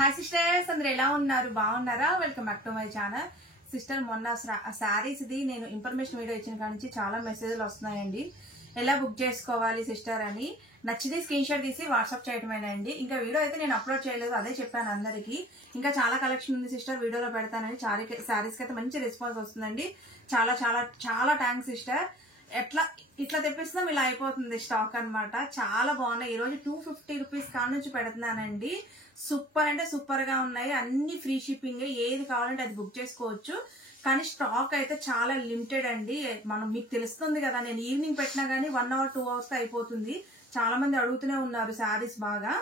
Hi sisters, అందరు ఎలా ఉన్నారు? బాగున్నారా? Welcome back to my channel. Sister, మొన్న శారీస్ ఇది నేను ఇన్ఫర్మేషన్ వీడియో ఇచ్చిన కాడ నుంచి చాలా మెసేజ్లు వస్తున్నాయండి. ఎలా బుక్ చేసుకోవాలి సిస్టర్ అని. నచ్చితే స్క్రీన్ షాట్ తీసి వాట్సాప్ చేయటమేనండి. ఇంకా వీడియో అయితే నేను అప్లోడ్ చేయలేదు, అదే చెప్పాను అందరికి. ఇంకా చాలా కలెక్షన్ ఉంది సిస్టర్, వీడియోలో పెడతానని. శారీస్కి అయితే మంచి రెస్పాన్స్ వస్తుందండి. చాలా చాలా చాలా థ్యాంక్స్ సిస్టర్. ఇట్లా తెప్పిస్తాం, ఇలా అయిపోతుంది స్టాక్ అనమాట. చాలా బాగున్నాయి. ఈరోజు 250 రూపీస్ కాడ నుంచి పెడుతున్నానండి. సూపర్ అంటే సూపర్ గా ఉన్నాయి. అన్ని ఫ్రీ షిప్పింగ్, ఏది కావాలంటే అది బుక్ చేసుకోవచ్చు. కానీ స్టాక్ అయితే చాలా లిమిటెడ్ అండి. మీకు తెలుస్తుంది కదా, నేను ఈవినింగ్ పెట్టినా గానీ 1 అవర్ 2 అవర్స్ అయిపోతుంది. చాలా మంది అడుగుతూనే ఉన్నారు శారీస్ బాగా.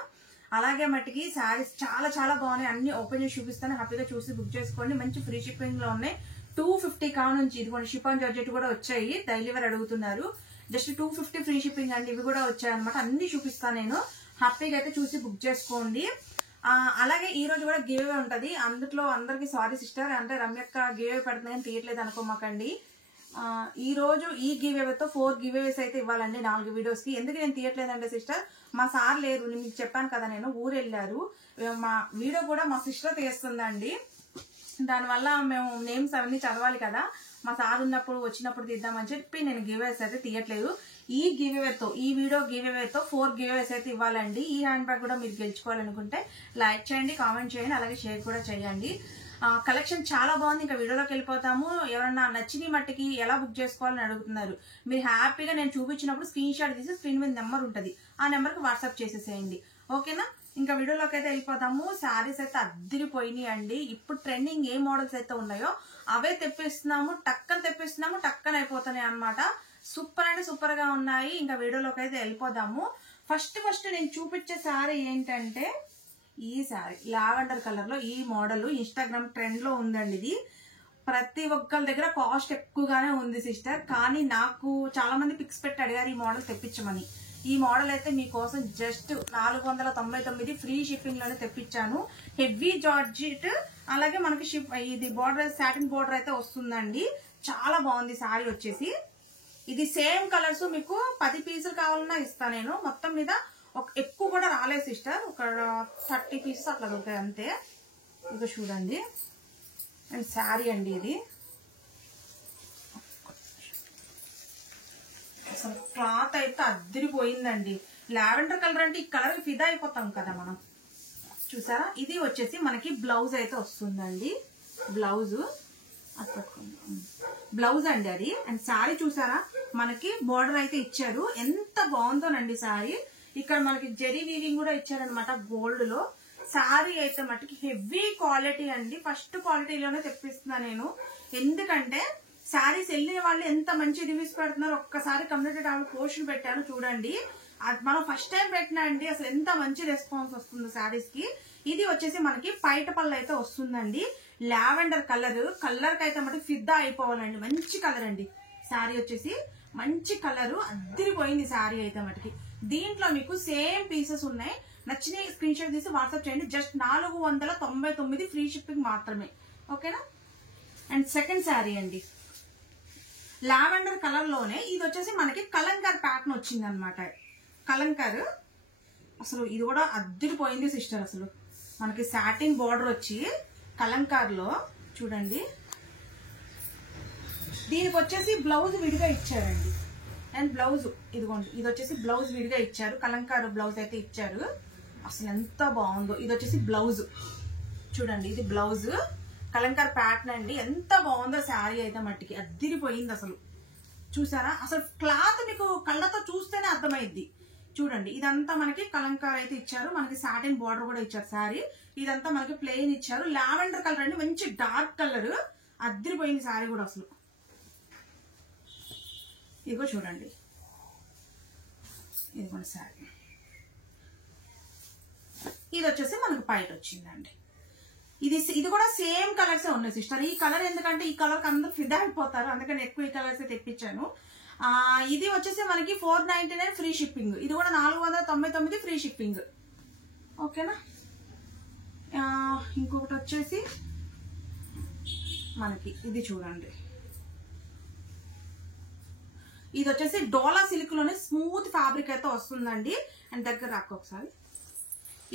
అలాగే మట్టికి శారీస్ చాలా చాలా బాగున్నాయి. అన్ని ఓపెన్ చేసి చూపిస్తాను, హ్యాపీగా చూసి బుక్ చేసుకోండి. మంచి ఫ్రీ షిప్పింగ్ లో ఉన్నాయి. 250 కాడ నుంచి ఇదిగోండి, షిఫాన్ జార్జెట్ కూడా వచ్చాయి. డెలివరీ అడుగుతున్నారు. జస్ట్ 250 ఫ్రీ షిప్పింగ్ అండి. ఇవి కూడా వచ్చాయి అనమాట. అన్ని చూపిస్తాను నేను. హ్యాపీగా అయితే చూసి బుక్ చేసుకోండి. అలాగే ఈ రోజు కూడా గివ్ అవే ఉంటది. అందులో అందరికి సారీ సిస్టర్, అంటే రమ్యక్క గివ్ అవే పెడుతుందని తీయట్లేదు అనుకోమాకండి. ఈ రోజు ఈ గివ్ అవేతో 4 గివ్ అవేస్ అయితే ఇవ్వాలండి 4 వీడియోస్ కి. ఎందుకు నేను తీయట్లేదంటే సిస్టర్, మా సార్ లేరు. మీకు చెప్పాను కదా, నేను ఊరు వెళ్ళారు. మా వీడియో కూడా మా సిస్టర్ తీస్తుందండి. దానివల్ల మేము నేమ్స్ అవన్నీ చదవాలి కదా. మా సార్ ఉన్నప్పుడు వచ్చినప్పుడు తీద్దామని చెప్పి నేను గివ్ అవేస్ అయితే తీయట్లేదు. ఈ గివ్ అవేతో, ఈ వీడియో గివ్ అవేతో 4 గివ్ అవేస్ అయితే ఇవ్వాలండి. ఈ హ్యాండ్ బ్యాగ్ కూడా మీరు గెలుచుకోవాలనుకుంటే లైక్ చేయండి, కామెంట్ చేయండి, అలాగే షేర్ కూడా చేయండి. కలెక్షన్ చాలా బాగుంది. ఇంకా వీడియోలోకి వెళ్ళిపోతాము. ఎవరన్నా నచ్చిన మట్టికి ఎలా బుక్ చేసుకోవాలని అడుగుతున్నారు. మీరు హ్యాపీగా నేను చూపించినప్పుడు స్క్రీన్ షాట్ తీసి స్క్రీన్ మీద నెంబర్ ఉంటుంది, ఆ నెంబర్కి వాట్సాప్ చేసేసేయండి. ఓకేనా? ఇంకా వీడియోలోకి అయితే వెళ్ళిపోతాము. శారీస్ అయితే అద్దరిపోయినాయి అండి. ఇప్పుడు ట్రెండింగ్ ఏ మోడల్స్ అయితే ఉన్నాయో అవే తెప్పిస్తున్నాము. టక్కన అయిపోతున్నాయి అనమాట. సూపర్ అంటే సూపర్ గా ఉన్నాయి. ఇంకా వీడియోలోకి అయితే వెళ్ళిపోదాము. ఫస్ట్ నేను చూపించే శారీ ఏంటంటే ఈ శారీ లావెండర్ కలర్ లో ఈ మోడల్ ఇన్స్టాగ్రామ్ ట్రెండ్ లో ఉందండి. ఇది ప్రతి ఒక్కరి దగ్గర కాస్ట్ ఎక్కువగానే ఉంది సిస్టర్. కానీ నాకు చాలా మంది పిక్స్ పెట్టి అడిగారు ఈ మోడల్ తెప్పించమని. ఈ మోడల్ అయితే మీకోసం జస్ట్ 499 ఫ్రీ షిప్పింగ్ లోనే తెప్పించాను. హెవీ జార్జెట్, అలాగే మనకి ఇది బోర్డర్ సాటిన్ బోర్డర్ అయితే వస్తుందండి. చాలా బాగుంది శారీ వచ్చేసి. ఇది సేమ్ కలర్స్ మీకు 10 పీసులు కావాలన్నా ఇస్తా నేను. మొత్తం మీద ఎక్కువ కూడా రాలేదు సిస్టర్, ఒక 30 పీసెస్ అట్లా దొరుకుతాయి అంతే. ఇక చూడండి, అండ్ శారీ అండి ఇది. అసలు క్లాత్ అయితే అద్దరిపోయిందండి. లావెండర్ కలర్ అంటే ఈ కలర్ ఫిదా అయిపోతాం కదా మనం. చూసారా? ఇది వచ్చేసి మనకి బ్లౌజ్ అయితే వస్తుందండి. బ్లౌజ్ అండి అది. అండ్ శారీ చూసారా? మనకి బోర్డర్ అయితే ఇచ్చారు. ఎంత బాగుందోనండి శారీ. ఇక్కడ మనకి జరీ వీవింగ్ కూడా ఇచ్చారనమాట గోల్డ్ లో. శారీ అయితే మటుకి హెవీ క్వాలిటీ అండి. ఫస్ట్ క్వాలిటీలోనే తెప్పిస్తున్నా నేను. ఎందుకంటే శారీస్ వెళ్ళిన వాళ్ళు ఎంత మంచి రివ్యూస్ పెడుతున్నారు. ఒక్కసారి కమ్యూనిటీ పోస్ట్ పెట్టాను చూడండి. మనం ఫస్ట్ టైం పెట్టినా అండి, అసలు ఎంత మంచి రెస్పాన్స్ వస్తుంది శారీస్ కి. ఇది వచ్చేసి మనకి పైట పళ్ళు అయితే వస్తుందండి. లావెండర్ కలర్ కి అయితే మటుకు ఫిదా అయిపోవాలండి. మంచి కలర్ అండి. శారీ వచ్చేసి మంచి కలర్, అద్దరిపోయింది శారీ అయితే మటుకి. దీంట్లో మీకు సేమ్ పీసెస్ ఉన్నాయి. నచ్చిన స్క్రీన్ షాట్ తీసి వాట్సాప్ చేయండి. జస్ట్ 499 ఫ్రీ షిప్పింగ్ మాత్రమే. ఓకేనా? అండ్ సెకండ్ శారీ అండి, లావెండర్ కలర్ లోనే ఇది వచ్చేసి మనకి కలంకార్ ప్యాటర్న్ వచ్చింది అనమాట. కలంకార్ అసలు ఇది కూడా అద్దరిపోయింది సిస్టర్. అసలు మనకి సాటిన్ బోర్డర్ వచ్చి కలంకార్ లో చూడండి. దీనికి వచ్చేసి బ్లౌజ్ విడిగా ఇచ్చారండి. అండ్ బ్లౌజ్ ఇదిగోండి, ఇది వచ్చేసి బ్లౌజ్ విడిగా ఇచ్చారు. కలంకార్ బ్లౌజ్ అయితే ఇచ్చారు. అసలు ఎంత బాగుందో. ఇది వచ్చేసి బ్లౌజ్ చూడండి. ఇది బ్లౌజ్ కలంకార్ ప్యాటర్న్ అండి. ఎంత బాగుందో శారీ అయితే మట్టికి అద్దిరిపోయింది అసలు. చూసారా? అసలు క్లాత్ మీకు కళ్ళతో చూస్తేనే అర్థమైద్ది. చూడండి, ఇదంతా మనకి కలంకార్ అయితే ఇచ్చారు. మనకి సాటిన్ బార్డర్ కూడా ఇచ్చారు శారీ. ఇదంతా మనకి ప్లెయిన్ ఇచ్చారు. లావెండర్ కలర్ అండి, మంచి డార్క్ కలర్. అద్దిరిపోయింది శారీ కూడా అసలు. ఇదిగో చూడండి, ఇది కూడా శారీ. ఇది వచ్చేసి మనకు పైట వచ్చిందండి. ఇది కూడా సేమ్ కలర్స్ ఉన్నాయి సిస్టర్. ఈ కలర్ ఎందుకంటే ఈ కలర్ కి అందరూ ఫిదా అయిపోతారు, అందుకని ఎక్కువ ఈ కలర్స్ తెప్పించాను. ఇది వచ్చేసి మనకి 499 ఫ్రీ షిప్పింగ్. ఇది కూడా 499 ఫ్రీ షిప్పింగ్. ఓకేనా? ఇంకొకటి వచ్చేసి మనకి ఇది చూడండి. ఇది వచ్చేసి డోలా సిల్క్ లోనే స్మూత్ ఫ్యాబ్రిక్ అయితే వస్తుందండి. అండ్ దగ్గర రాక ఒకసారి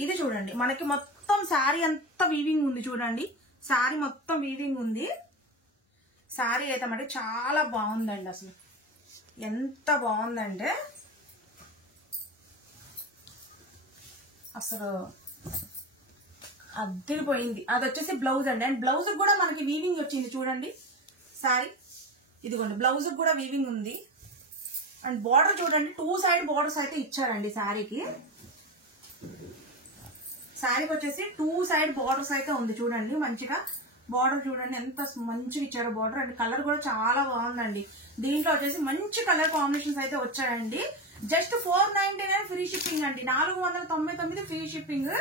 ఇది చూడండి మనకి మొత్తం శారీ అంతా వీవింగ్ ఉంది చూడండి. శారీ మొత్తం వీవింగ్ ఉంది. శారీ అయితే మనకి చాలా బాగుందండి. అసలు ఎంత బాగుందంటే అసలు అద్దరిపోయింది. అది వచ్చేసి బ్లౌజ్ అండి. అండ్ బ్లౌజ్ కూడా మనకి వీవింగ్ వచ్చింది చూడండి. శారీ ఇదిగోండి బ్లౌజ్ కూడా వీవింగ్ ఉంది. అండ్ బార్డర్ చూడండి 2 సైడ్ బార్డర్స్ అయితే ఇచ్చారండి శారీకి. శారీకి వచ్చేసి 2 సైడ్ బార్డర్స్ అయితే ఉంది చూడండి. మంచిగా బార్డర్ చూడండి ఎంత మంచిగా ఇచ్చారో బార్డర్. అండ్ కలర్ కూడా చాలా బాగుందండి. దీంట్లో వచ్చేసి మంచి కలర్ కాంబినేషన్స్ అయితే వచ్చాయండి. జస్ట్ 499 ఫ్రీ షిప్పింగ్ అండి. 499 ఫ్రీ షిప్పింగ్.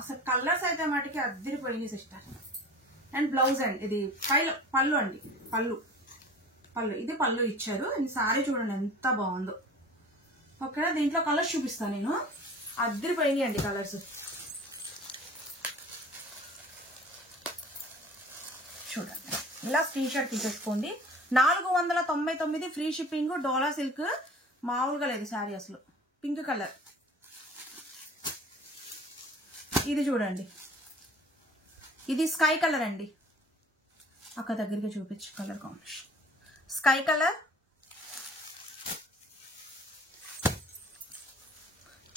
అసలు కలర్స్ అయితే మటుకి అద్దరిపోయింది సిస్టర్. అండ్ బ్లౌజ్ అండి ఇది పళ్ళు అండి. పళ్ళు ఇది పళ్ళు ఇచ్చారు. అండ్ సారీ చూడండి ఎంత బాగుందో. ఓకే దీంట్లో కలర్స్ చూపిస్తాను నేను. అద్దరిపోయినాయి అండి కలర్స్. చూడండి ఇలా స్క్రీన్ షాట్ తీసేసుకోండి. 499 ఫ్రీ షిప్పింగ్. డోలా సిల్క్ మామూలుగా లేదు శారీ అసలు. Pink colour. ఇది చూడండి ఇది స్కై కలర్ అండి. అక్క దగ్గరికి చూపించు colour combination. Sky colour,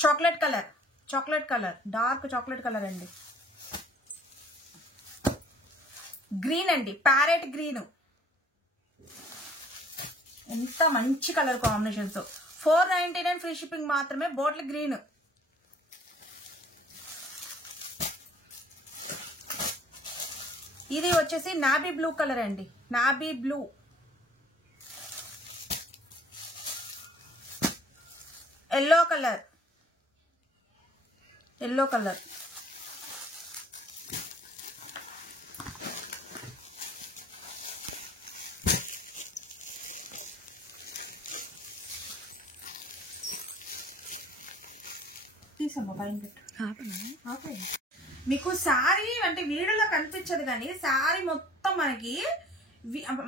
chocolate colour dark chocolate colour అండి. గ్రీన్ అండి, ప్యారెట్ గ్రీన్. ఎంత మంచి కలర్ కాంబినేషన్స్. 499 ఫ్రీ షిప్పింగ్ మాత్రమే. Bottle green. ఇది వచ్చేసి నాబీ బ్లూ కలర్ అండి. Navy blue. Yellow colour. తీసమ్మా పైన పెట్టు. మీకు శారీ అంటే వీడియోలో కనిపించదు కానీ శారీ మొత్తం మనకి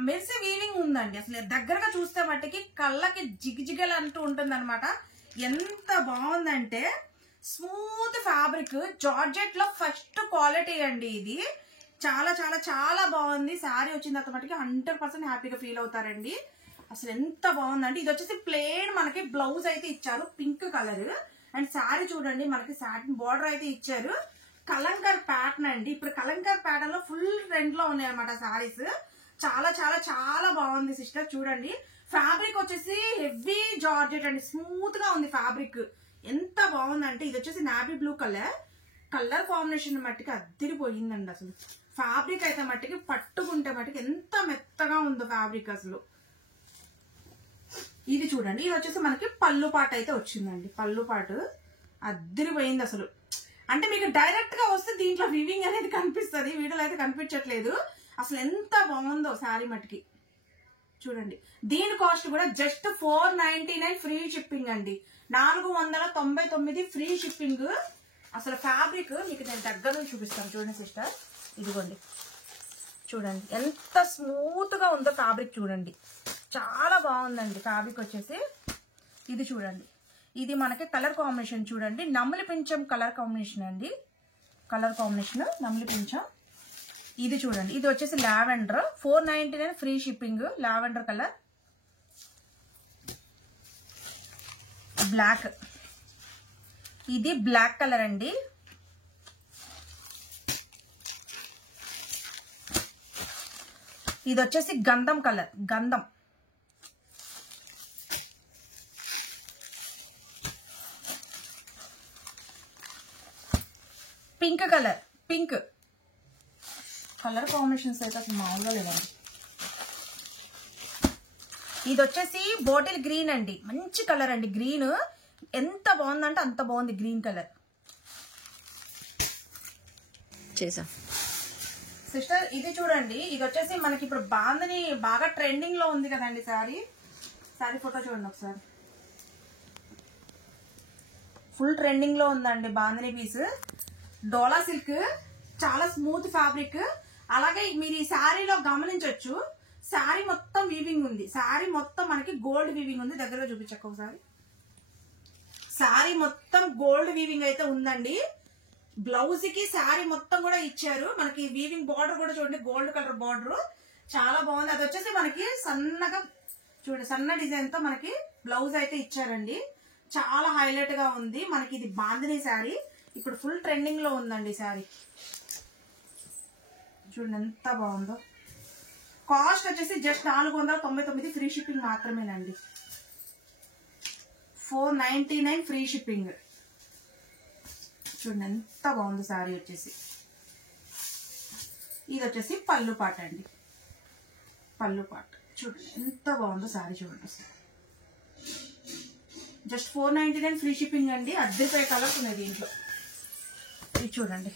మెరిసే వీవింగ్ ఉందండి. అసలు దగ్గరగా చూస్తే మట్టికి కళ్ళకి జిగిజిగలు అంటూ ఉంటుంది అనమాట. ఎంత బాగుందంటే స్మూత్ ఫ్యాబ్రిక్. జార్జెట్ లో ఫస్ట్ క్వాలిటీ అండి ఇది. చాలా చాలా చాలా బాగుంది. శారీ వచ్చిన తర్వాత మటుకి 100% హ్యాపీగా ఫీల్ అవుతారండి. అసలు ఎంత బాగుందండి. ఇది వచ్చేసి ప్లెయిన్ మనకి బ్లౌజ్ అయితే ఇచ్చారు పింక్ కలర్. అండ్ శారీ చూడండి మనకి సాటిన్ బార్డర్ అయితే ఇచ్చారు. కలంకర్ ప్యాటర్న్ అండి. ఇప్పుడు కలంకర్ ప్యాటర్న్ లో ఫుల్ ట్రెండ్ లో ఉన్నాయి అనమాట శారీస్. చాలా చాలా చాలా బాగుంది సిస్టర్. చూడండి ఫ్యాబ్రిక్ వచ్చేసి హెవీ జార్జెట్ అండి. స్మూత్ గా ఉంది ఫ్యాబ్రిక్. ఎంత బాగుందంటే ఇది వచ్చేసి నావీ బ్లూ కలర్ కాంబినేషన్ మట్టికి అద్దరిపోయిందండి. అసలు ఫ్యాబ్రిక్ అయితే మట్టికి పట్టుకుంటే మట్టికి ఎంత మెత్తగా ఉందో ఫ్యాబ్రిక్ అసలు. ఇది చూడండి ఇది వచ్చేసి మనకి పళ్ళు పాట అయితే వచ్చిందండి. పళ్ళు పాటు అద్దరిపోయింది అసలు. అంటే మీకు డైరెక్ట్ గా వస్తే దీంట్లో వివింగ్ అనేది కనిపిస్తుంది. వీడియోలో అయితే కనిపించట్లేదు. అసలు ఎంత బాగుందో శారీ మట్టికి. చూడంండి దీని కాస్ట్ కూడా జస్ట్ 499 ఫ్రీ షిప్పింగ్ అండి. 499 ఫ్రీ షిప్పింగ్. అసలు ఫ్యాబ్రిక్ మీకు నేను దగ్గర నుంచి చూపిస్తాను చూడండి సిస్టర్. ఇదిగోండి చూడండి ఎంత స్మూత్ గా ఉందో ఫ్యాబ్రిక్. చూడండి చాలా బాగుందండి ఫ్యాబ్రిక్ వచ్చేసి. ఇది చూడండి ఇది మనకి కలర్ కాంబినేషన్ చూడండి. నమ్మిలి పింఛం కలర్ కాంబినేషన్ అండి. కలర్ కాంబినేషన్ నమ్మిలి పింఛం. ఇది చూడండి ఇది వచ్చేసి lavender. 499 free shipping. Lavender colour. Black. ఇది బ్లాక్ కలర్ అండి. ఇది వచ్చేసి గంధం కలర్. గంధం. Pink colour. Pink colour combinations అయితే అసలు మామూలుగా లేదండి. ఇది వచ్చేసి బాటిల్ గ్రీన్ అండి. మంచి కలర్ అండి. గ్రీన్ ఎంత బాగుందంటే అంత బాగుంది. గ్రీన్ కలర్ చేసాం సిస్టర్. ఇది చూడండి ఇది వచ్చేసి మనకి ఇప్పుడు బాందని బాగా ట్రెండింగ్ లో ఉంది కదండి శారీ. శారీ ఫోటో చూడండి ఒకసారి. ఫుల్ ట్రెండింగ్ లో ఉందండి బాందని పీస్. డోలా సిల్క్ చాలా స్మూత్ ఫ్యాబ్రిక్. అలాగే మీరు ఈ శారీలో గమనించవచ్చు శారీ మొత్తం వీవింగ్ ఉంది. శారీ మొత్తం మనకి గోల్డ్ వీవింగ్ ఉంది. దగ్గరగా చూపించక్క ఒకసారి. శారీ మొత్తం గోల్డ్ వీవింగ్ అయితే ఉందండి. బ్లౌజ్ కి శారీ మొత్తం కూడా ఇచ్చారు. మనకి వీవింగ్ బార్డర్ కూడా చూడండి, గోల్డ్ కలర్ బార్డర్ చాలా బాగుంది. అది వచ్చేసి మనకి సన్నగా చూడండి, సన్న డిజైన్ తో మనకి బ్లౌజ్ అయితే ఇచ్చారండి. చాలా హైలైట్ గా ఉంది. మనకి ఇది బాందిని శారీ, ఇప్పుడు ఫుల్ ట్రెండింగ్ లో ఉందండి శారీ. చూడండి ఎంత బాగుందో. కాస్ట్ వచ్చేసి జస్ట్ 499 ఫ్రీ షిప్పింగ్ మాత్రమేనండి. 499 ఫ్రీ షిప్పింగ్. చూడండి ఎంత బాగుంది శారీ వచ్చేసి. ఇది వచ్చేసి పళ్ళు పాట అండి, పళ్ళు పాట చూడండి ఎంత బాగుందో శారీ. చూడండి అసలు జస్ట్ 499 ఫ్రీ షిప్పింగ్ అండి. అద్దెపై కలర్స్ ఉన్నాయి దీంట్లో. ఇది చూడండి,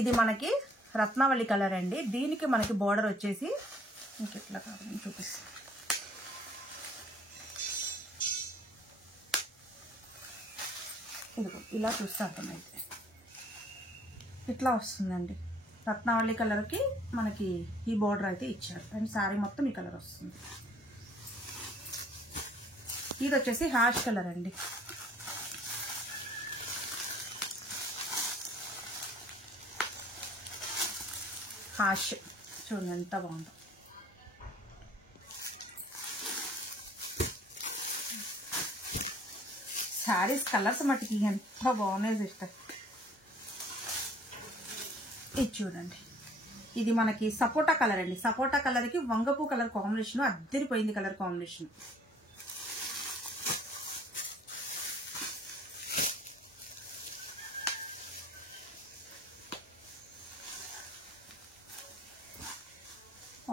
ఇది మనకి రత్నావళి కలర్ అండి. దీనికి మనకి బోర్డర్ వచ్చేసి ఇంకెట్లా కావాలని చూపిస్తాను. ఇదిగో ఇలా చూస్తే అర్థమైతే ఇట్లా వస్తుందండి. రత్నావళి కలర్కి మనకి ఈ బోర్డర్ అయితే ఇచ్చారు అండ్ శారీ మొత్తం ఈ కలర్ వస్తుంది. ఇది వచ్చేసి హ్యాష్ కలర్ అండి. హ్యాష్ చూడండి ఎంత బాగుందో. శారీస్ కలర్స్ మట్టికి ఎంత బాగున్నాయి సిస్టర్. ఇది చూడండి, ఇది మనకి సపోటా కలర్ అండి. సపోటా కలర్ కి వంగపూ కలర్ కాంబినేషన్ అద్దరిపోయింది. Colour combination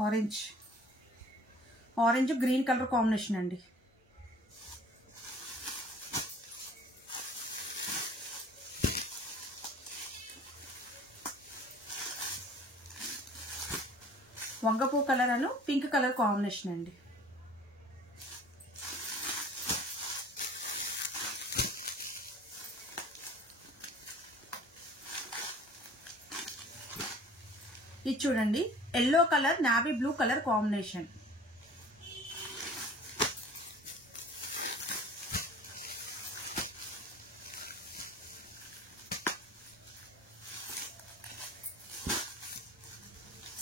orange, orange green colour combination అండి. వంగపూ కలర్ అను పింక్ కలర్ కాంబినేషన్ అండి. ఇది చూడండి, yellow colour navy blue colour combination.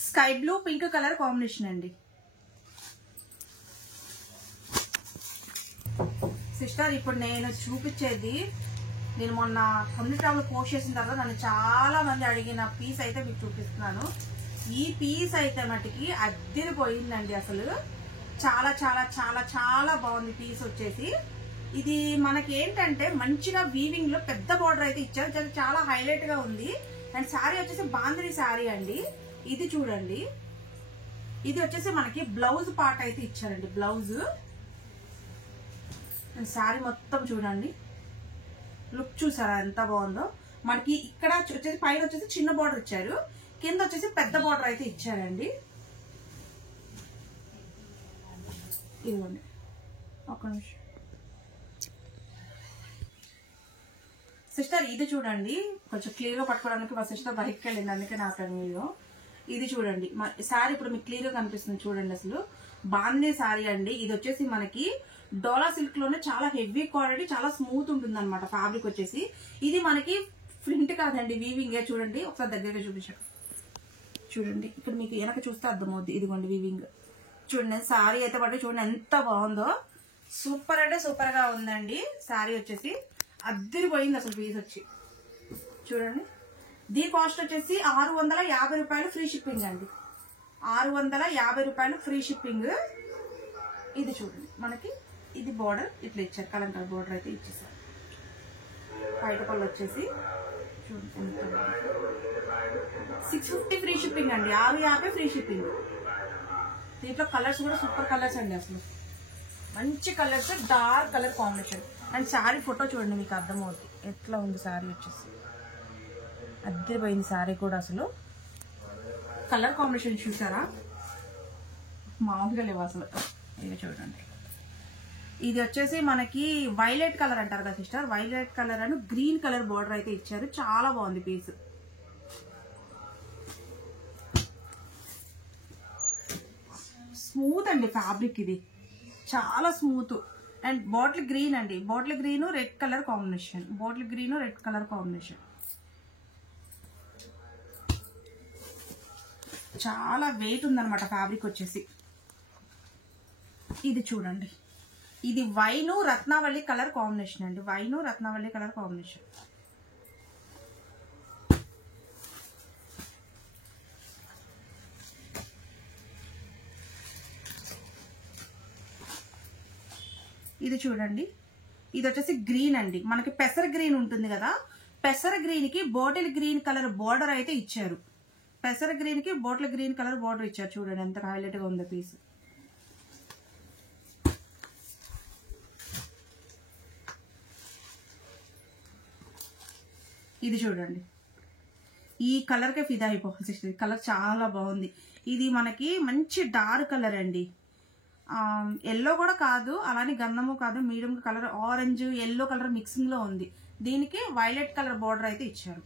Sky blue pink colour combination అండి. సిస్టర్ ఇప్పుడు నేను చూపించేది, నేను మొన్న కమ్యూనిటీలో పోస్ట్ చేసిన తర్వాత నన్ను చాలా మంది అడిగిన పీస్ అయితే మీకు చూపిస్తున్నాను. ఈ పీస్ అయితే మటుకి అద్దరిపోయిందండి. అసలు చాలా చాలా చాలా చాలా బాగుంది పీస్ వచ్చేసి. ఇది మనకి ఏంటంటే మంచిగా వీవింగ్ లో పెద్ద బార్డర్ అయితే ఇచ్చారు, చాలా హైలైట్ గా ఉంది. అండ్ శారీ వచ్చేసి బాందిని శారీ అండి. ఇది చూడండి, ఇది వచ్చేసి మనకి బ్లౌజ్ పార్ట్ అయితే ఇచ్చారండి. బ్లౌజ్ శారీ మొత్తం చూడండి, లుక్ చూసారా ఎంత బాగుందో. మనకి ఇక్కడ వచ్చేసి పైన వచ్చేసి చిన్న బార్డర్ ఇచ్చారు, కింద వచ్చేసి పెద్ద బార్డర్ అయితే ఇచ్చారండి. ఇదిగోండి ఒక నిమిషం సిస్టర్, ఇది చూడండి కొంచెం క్లియర్ గా పట్టుకోవడానికి మా సిస్టర్ బయటకు వెళ్ళింది, అందుకే నాకు వీడియో. ఇది చూడండి శారీ ఇప్పుడు మీకు క్లియర్ గా కనిపిస్తుంది చూడండి. అసలు బాందిని శారీ అండి. ఇది వచ్చేసి మనకి డోలా సిల్క్ లోనే చాలా హెవీ క్వాలిటీ, చాలా స్మూత్ ఉంటుంది అనమాట ఫ్యాబ్రిక్ వచ్చేసి. ఇది మనకి ప్రింట్ కాదండి, వీవింగ్. చూడండి ఒకసారి దగ్గరగా చూపించాను చూడండి, ఇక్కడ మీకు వెనక చూస్తే అర్థమవుద్ది. ఇదిగోండి వీవింగ్ చూడండి. శారీ అయితే పట్టి చూడండి ఎంత బాగుందో. సూపర్ అంటే సూపర్ గా ఉందండి శారీ వచ్చేసి. అద్దరిపోయింది అసలు పీస్ వచ్చి చూడండి. దీని కాస్ట్ వచ్చేసి 650 రూపాయలు ఫ్రీ షిప్పింగ్ అండి. 650 రూపాయలు ఫ్రీ షిప్పింగ్. ఇది చూడండి మనకి ఇది బోర్డర్ ఇట్లా ఇచ్చారు, కలంకారీ బోర్డర్ అయితే ఇచ్చేసారు. బయట పళ్ళు వచ్చేసి చూడండి 650 ఫ్రీ షిప్పింగ్ అండి. 650 ఫ్రీ షిప్పింగ్. దీంట్లో కలర్స్ కూడా సూపర్ కలర్స్ అండి. అసలు మంచి colours, dark colour combination. And sari photo చూడండి మీకు అర్థమవుతుంది ఎట్లా ఉంది శారీ వచ్చేసి. అద్దరిపోయింది శారీ కూడా. అసలు కలర్ కాంబినేషన్ చూసారా, మామూలుగా లేవు అసలు. ఇది చూడండి, ఇది వచ్చేసి మనకి వైలెట్ కలర్ అంటారు కదా సిస్టర్, వైలెట్ కలర్ అని గ్రీన్ కలర్ బోర్డర్ అయితే ఇచ్చారు. చాలా బాగుంది పీస్. స్మూత్ అండి ఫ్యాబ్రిక్, ఇది చాలా స్మూత్. అండ్ బాటిల్ గ్రీన్ అండి, bottle green red colour combination, bottle green red colour combination. చాలా వెయిట్ ఉందన్నమాట ఫ్యాబ్రిక్ వచ్చేసి. ఇది చూడండి, ఇది వైను రత్నావళి కలర్ కాంబినేషన్ అండి. Wine Ratnavali colour combination. ఇది చూడండి, ఇది వచ్చేసి గ్రీన్ అండి. మనకి పెసర గ్రీన్ ఉంటుంది కదా, పెసర గ్రీన్ కి బాటిల్ గ్రీన్ కలర్ బోర్డర్ అయితే ఇచ్చారు. పెసర గ్రీన్ కి బాటిల్ గ్రీన్ కలర్ బోర్డర్ ఇచ్చారు. చూడండి ఎంత హైలైట్ గా ఉందో పీస్. ఇది చూడండి, ఈ కలర్ కే ఫిదా అయిపోవాలి సిస్టర్. కలర్ చాలా బాగుంది. ఇది మనకి మంచి డార్క్ కలర్ అండి. ఎల్లో కూడా కాదు, అలానే గంధము కాదు, medium colour, orange yellow colour mixing లో ఉంది. దీనికి వైలెట్ కలర్ బార్డర్ అయితే ఇచ్చారు.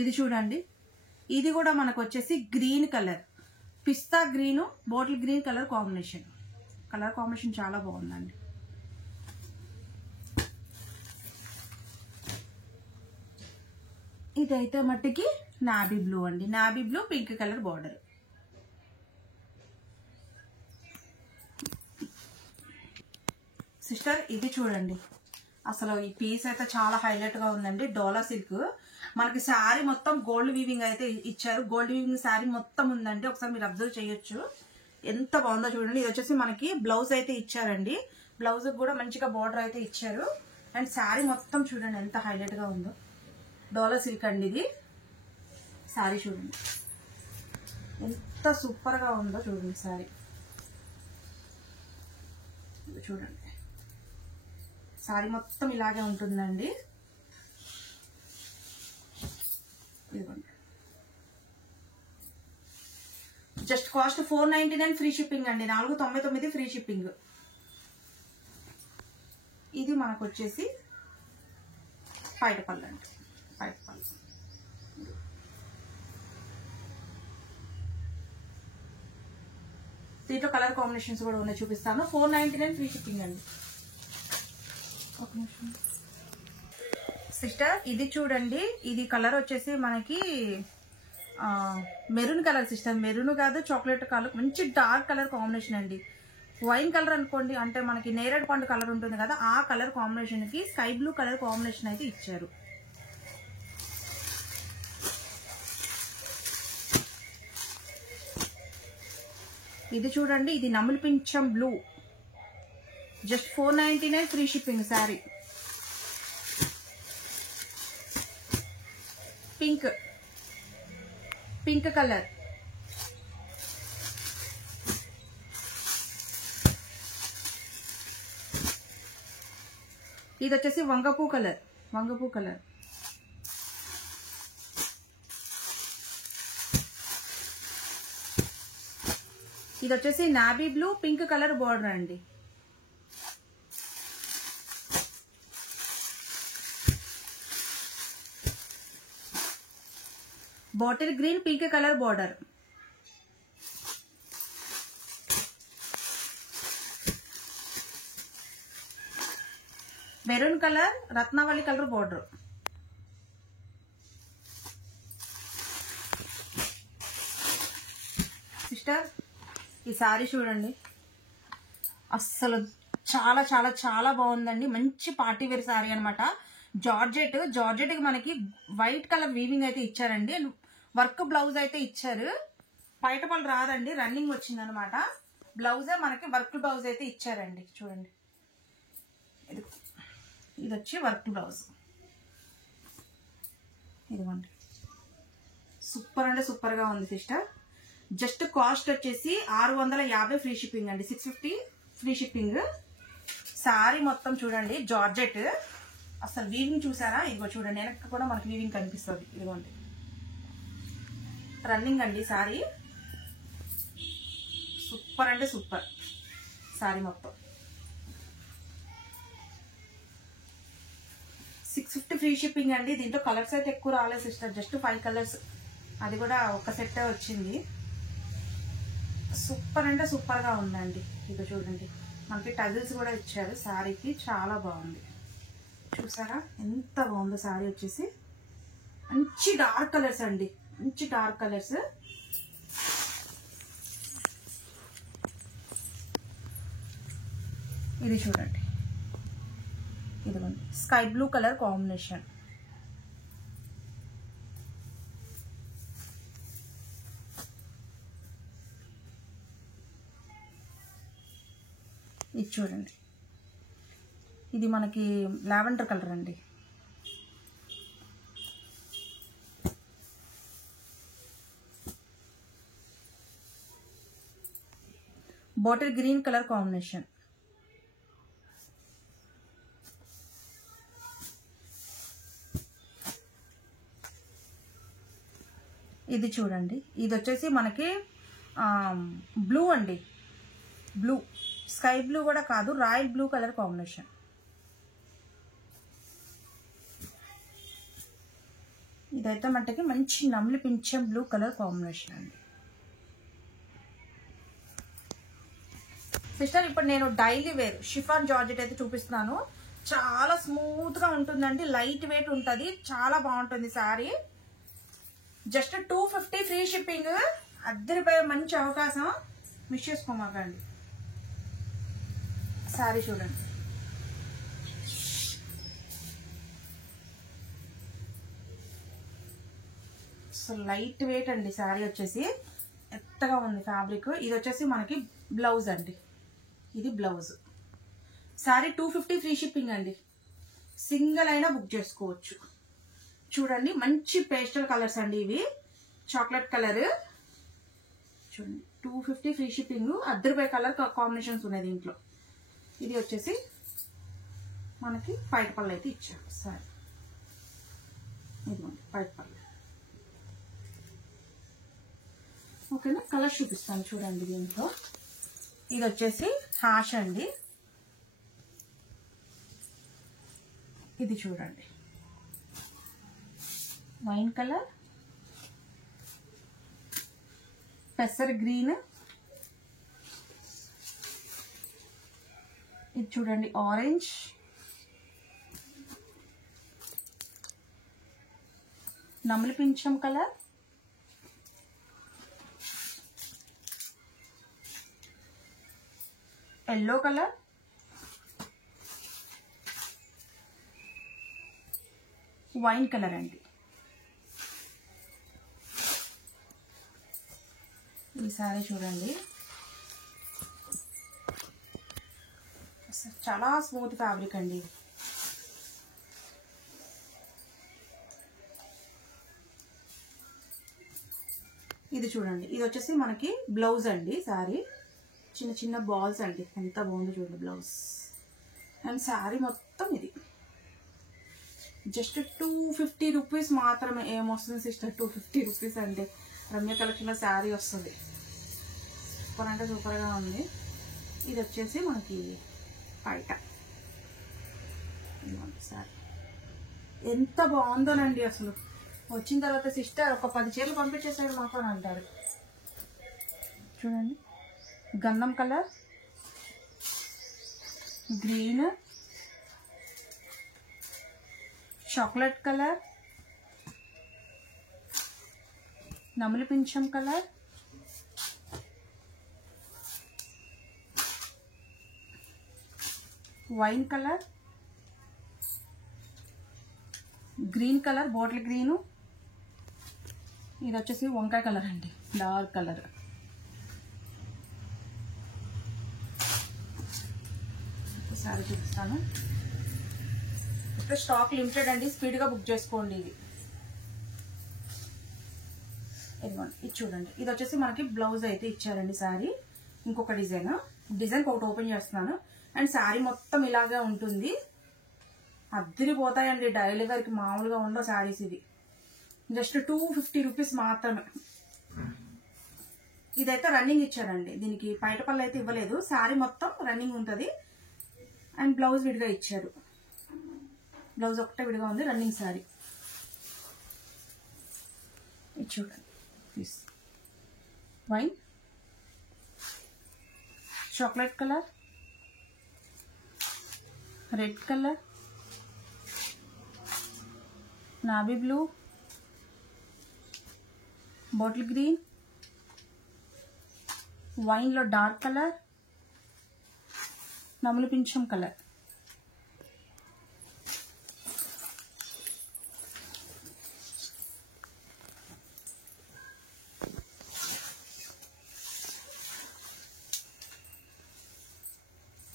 ఇది చూడండి, ఇది కూడా మనకు వచ్చేసి గ్రీన్ కలర్, పిస్తా green bottle green colour combination. Colour combination చాలా బాగుందండి. ఇదైతే మట్టికి నాబీ బ్లూ అండి. Navy blue pink colour border. Sister ఇది చూడండి, అసలు ఈ పీస్ అయితే చాలా హైలైట్ గా ఉందండి. డోలా సిల్క్ మనకి శారీ మొత్తం గోల్డ్ వీవింగ్ అయితే ఇచ్చారు. గోల్డ్ వీవింగ్ శారీ మొత్తం ఉందండి. ఒకసారి మీరు అబ్జర్వ్ చేయొచ్చు ఎంత బాగుందో చూడండి. ఇది వచ్చేసి మనకి బ్లౌజ్ అయితే ఇచ్చారండి. బ్లౌజ్ కూడా మంచిగా బార్డర్ అయితే ఇచ్చారు. అండ్ శారీ మొత్తం చూడండి ఎంత హైలైట్ గా ఉందో. డోలా సిల్క్ అండి ఇది. శారీ చూడండి ఎంత సూపర్ గా ఉందో చూడండి. శారీ చూడండి, శారీ మొత్తం ఇలాగే ఉంటుందండి. ఇదిగోండి, జస్ట్ కాస్ట్ 499 ఫ్రీ షిప్పింగ్ అండి. 499 ఫ్రీ షిప్పింగ్. ఇది మనకు వచ్చేసి పైటపల్లి అండి. పైటపల్లి దీంట్లో కలర్ కాంబినేషన్స్ కూడా ఉన్నాయి, చూపిస్తాను. 499 ఫ్రీ షిప్పింగ్ అండి. ఒక నిమిషం సిస్టర్, ఇది చూడండి, ఇది కలర్ వచ్చేసి మనకి మెరూన్ కలర్ సిస్టర్. మెరూన్ కాదు, చాక్లెట్ కలర్, మంచి డార్క్ కలర్ కాంబినేషన్ అండి. వైన్ కలర్ అనుకోండి, అంటే మనకి నేరేడు పండు కలర్ ఉంటుంది కదా, ఆ కలర్ కాంబినేషన్ కి స్కై బ్లూ కలర్ కాంబినేషన్ అయితే ఇచ్చారు. ఇది చూడండి, ఇది నములు పింఛం blue. Just 499 free shipping. Sari pink, pink colour. ఇది వచ్చేసి వంగపూ కలర్, వంగపూ కలర్. ఇది వచ్చేసి navy blue pink colour border అండి. Bottle green pink colour border. Maroon colour Ratnavali colour border. Sister ఈ సారీ చూడండి, అస్సలు చాలా చాలా చాలా బాగుందండి. మంచి పార్టీ వేర్ సారీ అనమాట. జార్జెట్, జార్జెట్ కి మనకి వైట్ కలర్ వీవింగ్ అయితే ఇచ్చారండి. వర్క్ బ్లౌజ్ అయితే ఇచ్చారు. పైటపల్లి రాదండి, రన్నింగ్ వచ్చింది అనమాట. బ్లౌజే మనకి వర్క్ బ్లౌజ్ అయితే ఇచ్చారండి. చూడండి, ఇది వచ్చి వర్క్ బ్లౌజ్. ఇదిగోండి, సూపర్ అంటే సూపర్ గా ఉంది సిస్టర్. జస్ట్ కాస్ట్ వచ్చేసి 650 ఫ్రీ షిప్పింగ్ అండి. 650 ఫ్రీ షిప్పింగ్. సారీ మొత్తం చూడండి జార్జెట్. అసలు వీవింగ్ చూసారా? ఇదిగో చూడండి, వెనక్కి కూడా మనకి వీవింగ్ కనిపిస్తుంది. ఇదిగోండి, రన్నింగ్ అండి సారీ. సూపర్ అంటే సూపర్ సారీ మొత్తం. 650 ఫ్రీ షిప్పింగ్ అండి. దీంట్లో కలర్స్ అయితే ఎక్కువ రాలేదు సిస్టర్, జస్ట్ 5 కలర్స్, అది కూడా ఒక సెట్ వచ్చింది. సూపర్ అంటే సూపర్ గా ఉందండి. ఇది చూడండి, మనకి టజిల్స్ కూడా ఇచ్చారు శారీకి, చాలా బాగుంది. చూసారా ఎంత బాగుందో శారీ వచ్చేసి. మంచి డార్క్ కలర్స్ అండి, మంచి డార్క్ కలర్స్. ఇది చూడండి, ఇదిగోండి స్కై బ్లూ కలర్ కాంబినేషన్. ఇది చూడండి, ఇది మనకి లావెండర్ కలర్ అండి. Bottle green colour combination. ఇది చూడండి, ఇది వచ్చేసి మనకి బ్లూ అండి, బ్లూ స్కై బ్లూ కూడా కాదు, రాయల్ బ్లూ కలర్ కాంబినేషన్. ఇదైతే మనకి మంచి నమ్లి పింఛం బ్లూ కలర్ కాంబినేషన్ అండి. సిస్టర్ ఇప్పుడు నేను డైలీ వేర్ షిఫాన్ జార్జెట్ అయితే చూపిస్తున్నాను. చాలా స్మూత్ గా ఉంటుందండి, లైట్ వెయిట్ ఉంటుంది, చాలా బాగుంటుంది శారీ. Just 250 free shipping. అద్దరిపోయే మంచి అవకాశం, మిస్ చేసుకోమాకండి. శారీ చూడండి, సో లైట్ వెయిట్ అండి శారీ వచ్చేసి, ఎత్తగా ఉంది ఫ్యాబ్రిక్. ఇది వచ్చేసి మనకి బ్లౌజ్ అండి, ఇది బ్లౌజ్. శారీ 250 ఫ్రీ షిప్పింగ్ అండి, సింగిల్ అయినా బుక్ చేసుకోవచ్చు. చూడండి మంచి పేస్టల్ కలర్స్ అండి, ఇవి చాక్లెట్ కలర్. చూడండి 250 ఫ్రీ షిప్పింగ్. అద్దరిపోయే కలర్ కాంబినేషన్స్ ఉన్నాయి దీంట్లో. ఇది వచ్చేసి మనకి పైట పళ్ళు అయితే ఇచ్చారు సారీ, ఇదిగోండి పైట పళ్ళు. ఓకేనా, కలర్ చూపిస్తాను చూడండి దీంట్లో. ఇది వచ్చేసి హాష్ అండి, ఇది చూడండి వైన్ కలర్, పెసర్ గ్రీన్, ఇది చూడండి ఆరెంజ్, నమలి పింఛం colour, yellow colour, wine colour అండి. ఈ సారీ చూడండి, చాలా స్మూత్ ఫ్యాబ్రిక్ అండి. ఇది చూడండి, ఇది వచ్చేసి మనకి బ్లౌజ్ అండి. సారీ చిన్న చిన్న బాల్స్ అండి, ఎంత బాగుంది చూడండి బ్లౌజ్. అండ్ శారీ మొత్తం ఇది జస్ట్ 250 రూపీస్ మాత్రమే. ఏమొస్తుంది సిస్టర్ 250 రూపీస్ అంటే? రమ్య కలెక్షన్లో శారీ వస్తుంది, సూపర్ అంటే సూపర్గా ఉంది. ఇది వచ్చేసి మనకి పైట శారీ, ఎంత బాగుందోనండి అసలు. వచ్చిన తర్వాత సిస్టర్ ఒక 10 చీరలు పంపించేసాడు మాకు అని అంటారు. చూడండి గంధం కలర్, గ్రీన్, చాక్లెట్ కలర్, నమలి పింఛం colour, wine colour, green colour bottle green, ఇది వచ్చేసి వంకాయ కలర్ అండి, డార్క్ కలర్. ఒకసారి చూపిస్తాను. ఇప్పుడు స్టాక్ లిమిటెడ్ అండి, స్పీడ్గా బుక్ చేసుకోండి. ఇది ఇదిగోండి, ఇది చూడండి. ఇది వచ్చేసి మనకి బ్లౌజ్ అయితే ఇచ్చారండి. శారీ ఇంకొక డిజైన్ ఒకటి ఓపెన్ చేస్తున్నాను. అండ్ శారీ మొత్తం ఇలాగే ఉంటుంది. అద్దరిపోతాయండి, డైలీ వేర్కి మామూలుగా ఉండవు శారీస్. ఇది జస్ట్ 250 రూపీస్ మాత్రమే. ఇదైతే రన్నింగ్ ఇచ్చారండి, దీనికి పైట పళ్ళు అయితే ఇవ్వలేదు. శారీ మొత్తం రన్నింగ్ ఉంటుంది. అండ్ బ్లౌజ్ విడిగా ఇచ్చారు, బ్లౌజ్ ఒకటే విడిగా ఉంది. రన్నింగ్ శారీ ఇది చూడండి. Please wine, chocolate colour, red colour, navy blue, bottle green, వైన్లో డార్క్ కలర్, నములు పింఛం కలర్.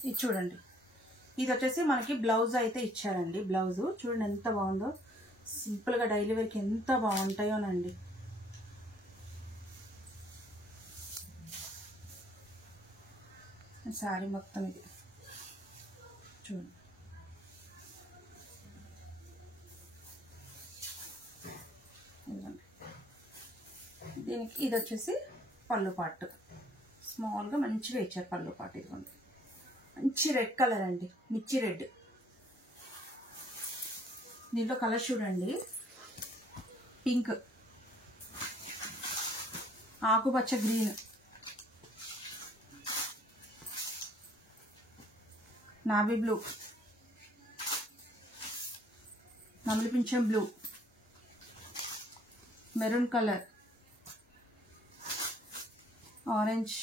ఇది చూడండి, ఇది వచ్చేసి మనకి బ్లౌజ్ అయితే ఇచ్చారండి. బ్లౌజ్ చూడండి ఎంత బాగుందో, సింపుల్గా డైలీ వేర్కి ఎంత బాగుంటాయోనండి. శారీ మొత్తం ఇది చూడండి. దీనికి ఇది వచ్చేసి పళ్ళు పాటు, స్మాల్గా మంచిగా ఇచ్చారు పళ్ళు పాటు. ఇదిగోండి, మంచి రెడ్ కలర్ అండి, మిర్చి రెడ్. దీంట్లో కలర్ చూడండి, పింక్, ఆకుపచ్చ గ్రీన్, నావీ బ్లూ, నములు పింఛం blue, maroon colour, orange,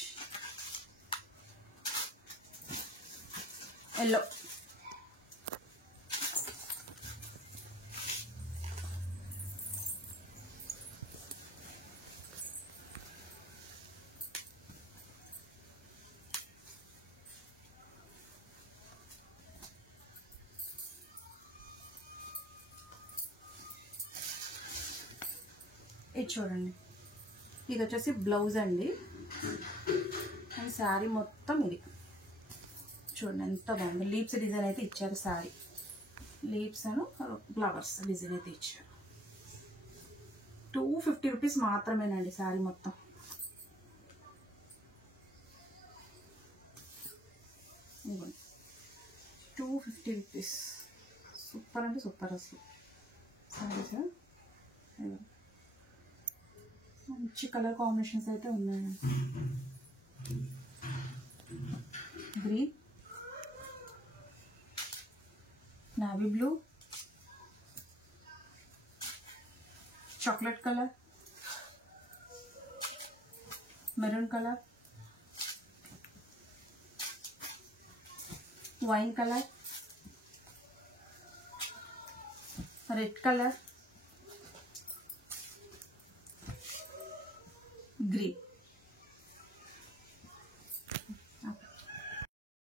yellow. ఇది చూడండి, ఇది వచ్చేసి బ్లౌజ్ అండి. అండ్ శారీ మొత్తం ఇది చూడండి ఎంత బాగుంది. లీవ్స్ డిజైన్ అయితే ఇచ్చారు. శారీ లీవ్స్ అను ఫ్లవర్స్ డిజైన్ అయితే ఇచ్చారు. 250 రూపీస్ మాత్రమేనండి శారీ మొత్తం. ఇవ్వండి 250 రూపీస్. సూపర్ అంటే సూపర్ అసలు శారీస్. మంచి కలర్ కాంబినేషన్స్ అయితే ఉన్నాయండి. Green, navy blue, chocolate colour, maroon colour, wine colour, red colour, green.